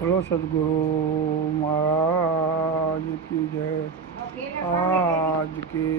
બોલો સદગુરુ महाराज की जय। आज की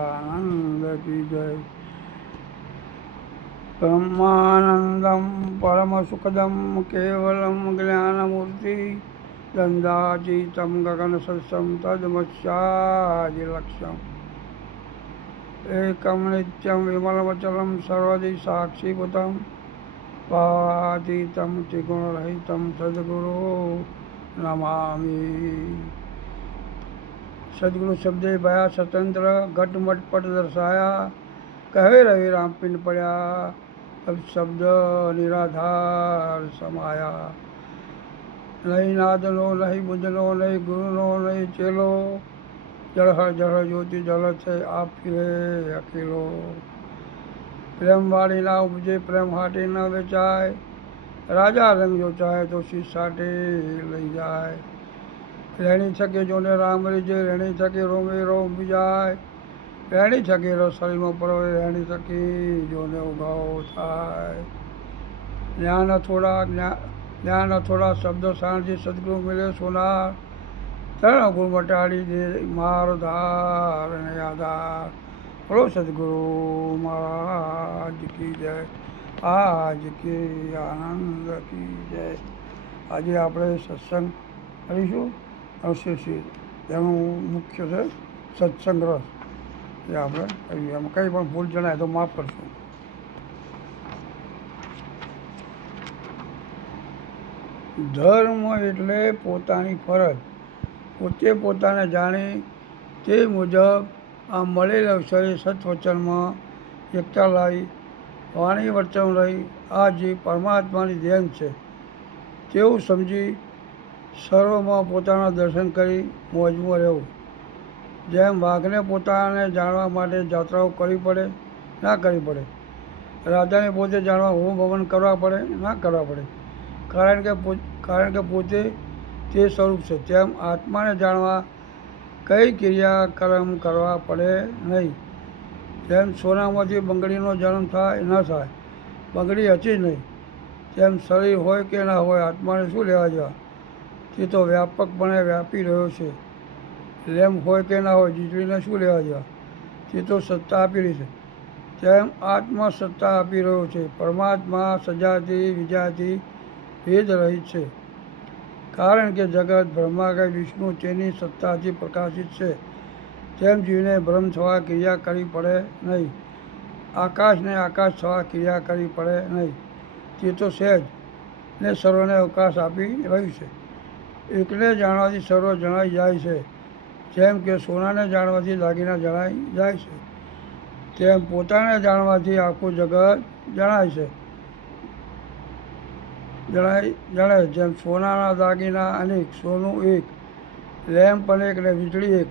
आनंद की जय। ब्रह्मानंदम परम सुखदम केवलम ज्ञानमूर्ति दंडातीतम गगन सत्सम तदमस्यादिलक्ष्यम एकम नित्यम विमलवचलम सर्वदि साक्षीभूतम भावातीतम त्रिगुणरहितम सद्गुरु नमामि। सदगुरु शब्दे भया स्वतंत्र घट मट पट दर्शाया कहे रवि राम पिंड पड़ा तब शब्द निराधार समाया। नहीं नादलो नहीं बुझलो नहीं गुरुलो नहीं चेलो जड़ जड़ ज्योति जल थे आप फिरे अकेलो। प्रेम वाली ना उपजे प्रेम हाटे न बेचाए राजा रंग जो चाहे तो शीश साटे लई जाए। रहनी थके जोने राम रिजे रहनी थके रोमे रोम जाए रहनी थके रसोई में पड़ोए रहनी थकी जोने उगाओ थाय। ज्ञान थोड़ा शब्द शांति सदगुरु मिले सोनार तरण गुण मटाड़ी दे मार धार ने आधार। बोलो सदगुरु महाराज की जय। आज के आनंद की जय। આજે આપણે સત્સંગ કરીશું અવશેષી તેનું મુખ્ય છે સત્સંગ રસ એ આપણે કરીએ. એમાં કંઈ પણ ભૂલ જણાય તો માફ કરશું. ધર્મ એટલે પોતાની ફરજ પોતે પોતાને જાણી તે મુજબ આ મળેલ અવસરે સત્વચનમાં એકતા લાવી વાણી વર્તન રહી આ જે પરમાત્માની દેન છે તેવું સમજી સર્વમાં પોતાના દર્શન કરી મોજમાં રહેવું. જેમ વાઘને પોતાને જાણવા માટે જાત્રાઓ કરવી પડે ના કરવી પડે, રાજાને પોતે જાણવા હોમ હવન કરવા પડે ના કરવા પડે, કારણ કે પોતે તે સ્વરૂપ છે. તેમ આત્માને જાણવા કઈ ક્રિયાકર્મ કરવા પડે નહીં. જેમ સોનામાંથી બંગડીનો જન્મ થાય ન થાય, બંગડી હતી જ નહીં, તેમ શરીર હોય કે ના હોય આત્માને શું લેવા જવા, તે તો વ્યાપકપણે વ્યાપી રહ્યો છે. લેમ્પ હોય કે ના હોય વીજળીને શું લેવા જવા, તે તો સત્તા આપી રહી છે. તેમ આત્મા સત્તા આપી રહ્યો છે. પરમાત્મા સજાતી વિજાતી ભેદ રહિત છે. કારણ કે જગત બ્રહ્મા કે વિષ્ણુ તેની સત્તાથી પ્રકાશિત છે. તેમ જીવને બ્રહ્મ થવા ક્રિયા કરવી પડે નહીં, આકાશને આકાશ થવા ક્રિયા કરવી પડે નહીં. તે તો સહેજ ને સર્વને અવકાશ આપી રહ્યું છે. એકને જાણવાથી સર્વ જણાઈ જાય છે. જેમ કે સોનાને જાણવાથી દાગીના જણાઈ જાય છે, તેમ પોતાને જાણવાથી આખું જગત જણાય છે. જણાય જેમ સોનાના દાગીના અનેક, સોનું એક, લેમ્પ અનેક ને વીજળી એક,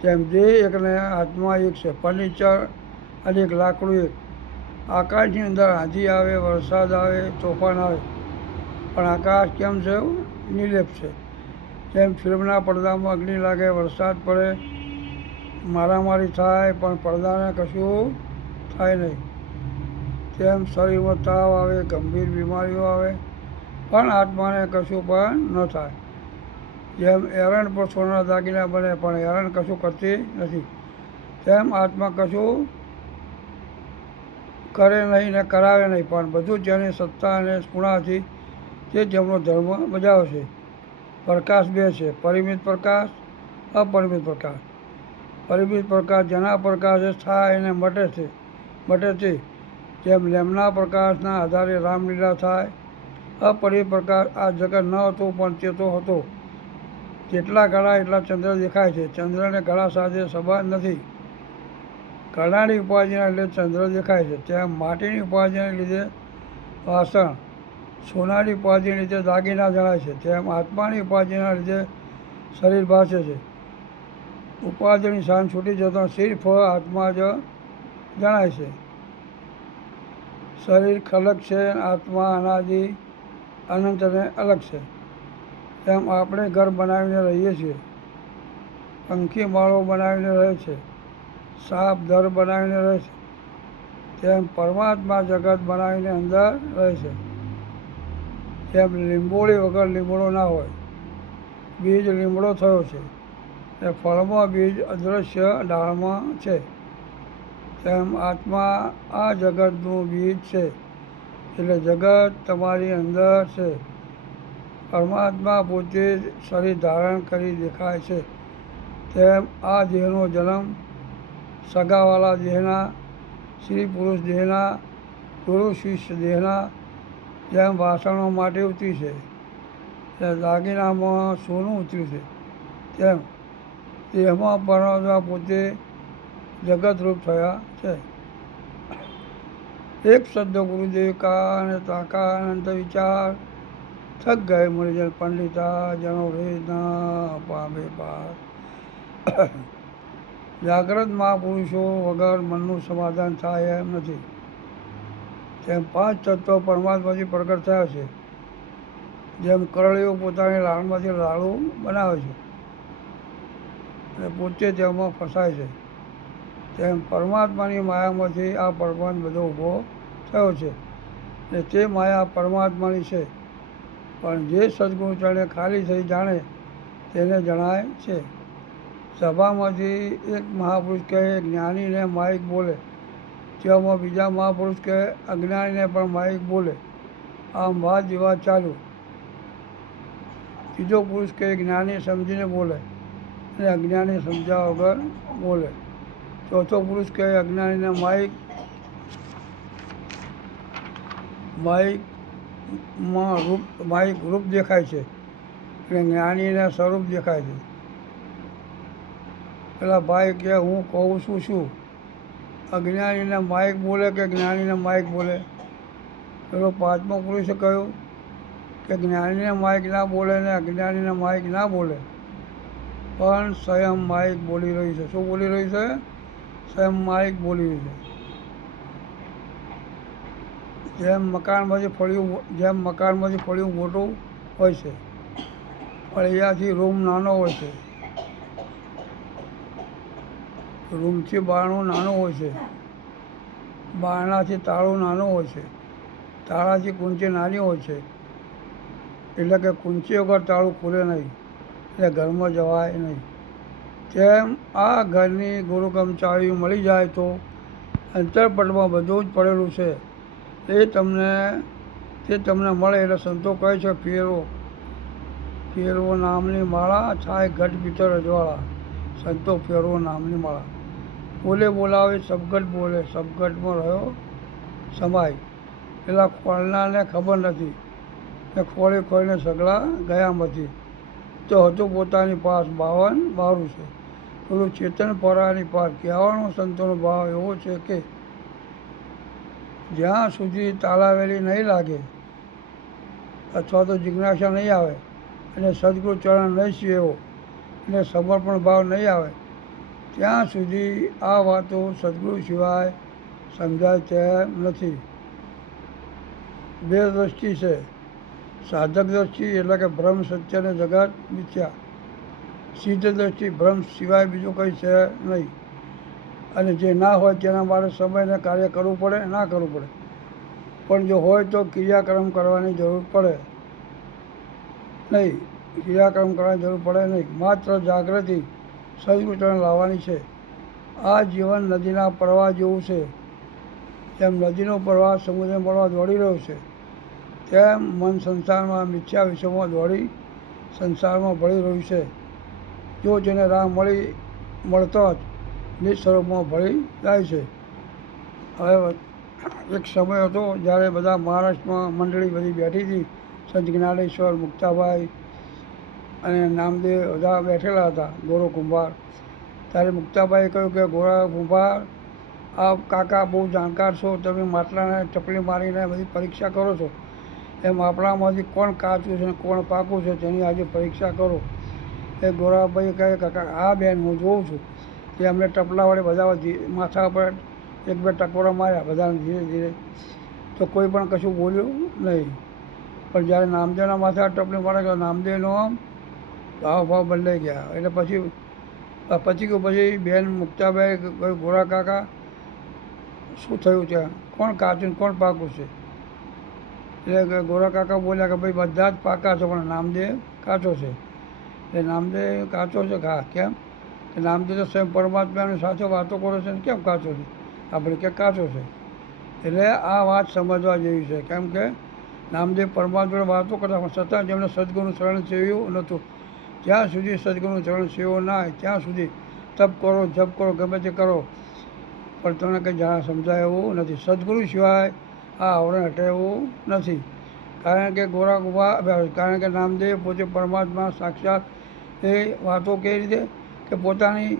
તેમ દેહ એક ને આત્મા એક છે. ફર્નિચર અનેક, લાકડું એક. આકાશની અંદર આંધી આવે, વરસાદ આવે, તોફાન આવે, પણ આકાશ કેમ છે? નિર્લેપ છે. જેમ ફિલ્મના પડદામાં અગ્નિ લાગે, વરસાદ પડે, મારામારી થાય, પણ પડદાને કશું થાય નહીં. તેમ શરીરમાં તાવ આવે, ગંભીર બીમારીઓ આવે, પણ આત્માને કશું પણ ન થાય. જેમ એરણ પર સોનાના દાગીના બને, પણ એરણ કશું કરતી નથી, તેમ આત્મા કશું કરે નહીં ને કરાવે નહીં, પણ બધું જેની સત્તા અને સ્પૂર્ણાથી તે તેમનો ધર્મ બજાવે છે. પ્રકાશ બે છે, પરિમિત પ્રકાશ, અપરિમિત પ્રકાશ. પરિમિત પ્રકાશ જેના પ્રકાશે થાય અને મટે છે. જેમ લેમ્પના પ્રકાશના આધારે રામલીલા થાય. અપરિમિત પ્રકાશ આ જગત ન હતો પણ તે તો હતો. જેટલા ઘડા એટલા ચંદ્ર દેખાય છે. ચંદ્રને ઘડા સાથે સંબંધ નથી. ઘડાની ઉપાધિના લીધે ચંદ્ર દેખાય છે. તેમ માટીની ઉપાધિને લીધે વાસણ, સોનાની ઉપાધિને લીધે દાગીના જણાય છે. તેમ આત્માની ઉપાધિના લીધે શરીર ભાસે છે. ઉપાધિની સાંજ છૂટી જતાં સિર્ફ આત્મા જ જણાય છે. શરીર ખલક છે, આત્મા અનાદિ અનંત અને અલગ છે. તેમ આપણે ઘર બનાવીને રહીએ છીએ, પંખી માળો બનાવીને રહે છે, સાપ દર બનાવીને રહે છે. તેમ પરમાત્મા જગત બનાવીને અંદર રહે છે. એમ લીંબોળી વગર લીમડો ના હોય. બીજ લીમડો થયો છે એ ફળમાં બીજ અદૃશ્ય ડાળમાં છે. તેમ આત્મા આ જગતનું બીજ છે. એટલે જગત તમારી અંદર છે. પરમાત્મા પોતે જ શરીર ધારણ કરી દેખાય છે. તેમ આ દેહનો જન્મ સગાવાલા દેહના, સ્ત્રી પુરુષ દેહના, ગુરુ શિષ્ય દેહના જેમ વાસણો માટે ઉતરી છે, તેમ દાગીનામાં સોનું ઉતર્યું છે, તેમ દેહમાં પરમાત્મા પોતે જગતરૂપ થયા છે. એક શબ્દ ગુરુદેવ કા અને તાકા અનંત વિચાર થક ગયે મુનિજન પંડિતા જનો વેદ ન પામે પાર. જાગ્રત મહાપુરુષો વગર મનનું સમાધાન થાય એમ નથી. તેમ પાંચ તત્વો પરમાત્માથી પ્રગટ થયા છે. જેમ કરળીઓ પોતાની લાળમાંથી લાડુ બનાવે છે અને પોતે તેમાં ફસાય છે, તેમ પરમાત્માની માયામાંથી આ પરમાત્મા બધો ઊભો થયો છે. અને તે માયા પરમાત્માની છે, પણ જે સદગુરુ ચરણે ખાલી થઈ જાણે તેને જણાય છે. સભામાંથી એક મહાપુરુષ કહે જ્ઞાનીને માઇક બોલે, તેમાં બીજા મહાપુરુષ કહે અજ્ઞાનીને પણ માઇક બોલે. આમ વાદ વિવાદ ચાલુ. ત્રીજો પુરુષ કહે જ્ઞાની સમજીને બોલે અને અજ્ઞાની સમજ્યા વગર બોલે. ચોથો પુરુષ કહે અજ્ઞાનીને માઇક રૂપ દેખાય છે અને જ્ઞાનીને સ્વરૂપ દેખાય છે. પેલા ભાઈ કે હું કહું છું શું? અજ્ઞાનીને માઇક બોલે કે જ્ઞાનીને માઇક બોલે? પેલો પાંચમો પુરુષે કહ્યું કે જ્ઞાનીને માઇક ના બોલે ને અજ્ઞાનીને માઇક ના બોલે, પણ સ્વયં માઇક બોલી રહ્યું છે. શું બોલી રહ્યું છે? સ્વયં માઇક બોલી રહ્યું છે. જેમ મકાનમાંથી ફળિયું મોટું હોય છે, ફળિયાથી રૂમ નાનો હોય છે, રૂમથી બારણું નાનું હોય છે, બારણાથી તાળું નાનું હોય છે, તાળાથી કુંચી નાની હોય છે. એટલે કે કુંચી વગર તાળું ખુલે નહીં, એટલે ઘરમાં જવાય નહીં. તેમ આ ઘરની ગુરુગમ ચાવી મળી જાય તો અંતરપટમાં બધું જ પડેલું છે. તે તમને મળે એટલે સંતો કહે છે ફેરવો નામની માળા થાય ઘટ ભીતર અજવાળા. સંતો ફેરવો નામની માળા બોલાવે સબગટ બોલે, સબગટમાં રહ્યો સમાય. પેલા ખોલનારને ખબર નથી ને ખોળીને સગડા ગયામાંથી. તો હતું પોતાની પાસ 52 છે. પેલું ચેતન પરાની પાર. કહેવાનો સંતોનો ભાવ એવો છે કે જ્યાં સુધી તાલાવેલી નહીં લાગે અથવા તો જિજ્ઞાસા નહીં આવે અને સદગુરુ ચરણ નહીં સેવો અને સમર્પણ ભાવ નહીં આવે, ત્યાં સુધી આ વાતો સદગુરુ સિવાય સમજાય તેમ નથી. બે દ્રષ્ટિ છે. સાધક દ્રષ્ટિ એટલે કે બ્રહ્મ સત્ય અને જગત મિથ્યા. સિદ્ધ દ્રષ્ટિ બ્રહ્મ સિવાય બીજું કંઈ છે નહીં. અને જે ના હોય તેના માટે સમયને કાર્ય કરવું પડે, ના કરવું પડે. પણ જો હોય તો ક્રિયાક્રમ કરવાની જરૂર પડે નહીં. માત્ર જાગૃતિ સદગુરુચરણ લાવવાની છે. આ જીવન નદીના પ્રવાહ જેવું છે. જેમ નદીનો પ્રવાહ સમુદ્ર મળવા દોડી રહ્યો છે, તેમ મન સંસારમાં મિથ્યા વિષયોમાં દોડી સંસારમાં ભળી રહ્યું છે. જો જેને રાહ મળતો જ નિજ સ્વરૂપમાં ભળી જાય છે. હવે એક સમય હતો જ્યારે બધા મહારાષ્ટ્રમાં મંડળી બધી બેઠી હતી. સંત જ્ઞાનેશ્વર, મુક્તાભાઈ અને નામદેવ બધા બેઠેલા હતા, ગોરો કુંભાર. ત્યારે મુક્તાભાઈએ કહ્યું કે ગોરા કુંભાર, આ કાકા બહુ જાણકાર છો, તમે માટલાને ચપલી મારીને બધી પરીક્ષા કરો છો, એમ આપણામાંથી કોણ કાચું છે ને કોણ પાકું છે તેની આજે પરીક્ષા કરો. એ ગોરાભાઈ કહે કાકા હા બેન હું જોઉં છું. તે અમને ટપલા વડે બધા માથા પર 1-2 ટકોરા માર્યા બધાને ધીરે ધીરે. તો કોઈ પણ કશું બોલ્યું નહીં. પણ જ્યારે નામદેવના માથા ટપલી મારે તો નામદેવનો આમ ભાવ બદલાઈ ગયા. એટલે પછી બેન મુક્તાભાઈ કહ્યું ગોરા કાકા શું થયું ત્યાં, કોણ કાચું કોણ પાકું છે? એટલે કે ગોરા કાકા બોલ્યા કે ભાઈ બધા જ પાકા છો પણ નામદેવ કાચો છે. એ નામદેવ કાચો છે હા કેમ કે નામદેવ તો સ્વયં પરમાત્માની સાથે વાતો કરે છે ને કેમ કાચો છે આપણે કે કાચો છે. એટલે આ વાત સમજવા જેવી છે કેમ કે નામદેવ પરમાત્મા વાતો કરતા પણ છતાં જેમણે સદગુરુનું શરણ સેવ્યું નહોતું. જ્યાં સુધી સદગુરુનું શરણ સેવો ના હોય ત્યાં સુધી તપ કરો જપ કરો ગમે તે કરો પણ તમને કંઈ જાણ સમજાય એવું નથી. સદગુરુ સિવાય આ આવરણ હટે એવું નથી. કારણ કે ગોરા ગુફા કારણ કે નામદેવ પોતે પરમાત્મા સાક્ષાત એ વાતો કેવી રીતે કે પોતાની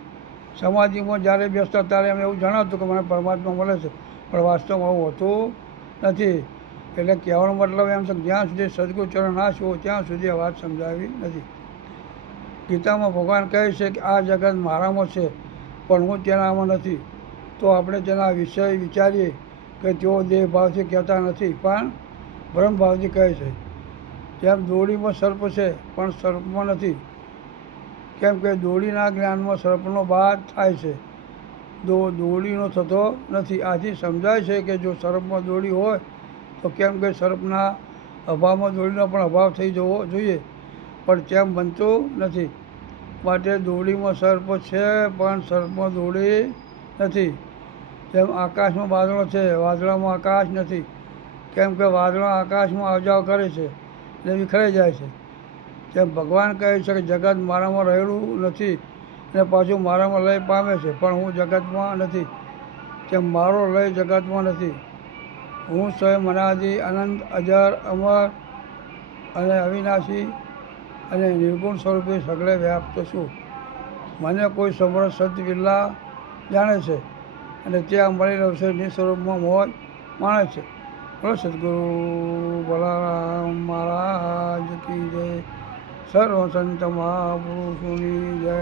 સમાધિમાં જ્યારે બેસતા ત્યારે એમને એવું જણાવતું કે મને પરમાત્મા મળે છે પણ વાસ્તવમાં આવું હોતું નથી. એટલે કહેવાનો મતલબ એમ છે કે જ્યાં સુધી સદગુરુ ચરણ ના છો ત્યાં સુધી આ વાત સમજાવી નથી. ગીતામાં ભગવાન કહે છે કે આ જગત મારામાં છે પણ હું તેનામાં નથી. તો આપણે તેના વિષય વિચારીએ કે તેઓ દેહ ભાવથી કહેતા નથી પણ બ્રહ્મભાવથી કહે છે. જેમ દોડીમાં સર્પ છે પણ સર્પમાં નથી કેમ કે દોડીના જ્ઞાનમાં સર્પનો બાદ થાય છે દોડીનો થતો નથી. આથી સમજાય છે કે જો સર્પમાં દોડી હોય તો કેમ કે સર્પના અભાવમાં દોડીનો પણ અભાવ થઈ જવો જોઈએ પણ તેમ બનતું નથી. માટે દોડીમાં સર્પ છે પણ સર્પમાં દોડી નથી. જેમ આકાશમાં વાદળો છે વાદળામાં આકાશ નથી કેમ કે વાદળો આકાશમાં આવજાવ કરે છે એટલે વિખરાઈ જાય છે. જેમ ભગવાન કહે છે કે જગત મારામાં રહેલું નથી અને પાછું મારામાં લય પામે છે પણ હું જગતમાં નથી. તેમ મારો લય જગતમાં નથી. હું સ્વયં અનાદિ અનંત અજર અમર અને અવિનાશી અને નિર્ગુણ સ્વરૂપે સગળે વ્યાપ્ત છું. મને કોઈ સમર્થ સંત બિરલા જાણે છે અને ત્યાં મળી રહેશે નિસ્વરૂપમાં મોજ માણે છે. બોલો સદગુરુ બલારામ મહારાજ કી જય. સર્વ સંત મહાપુરુષોની જય.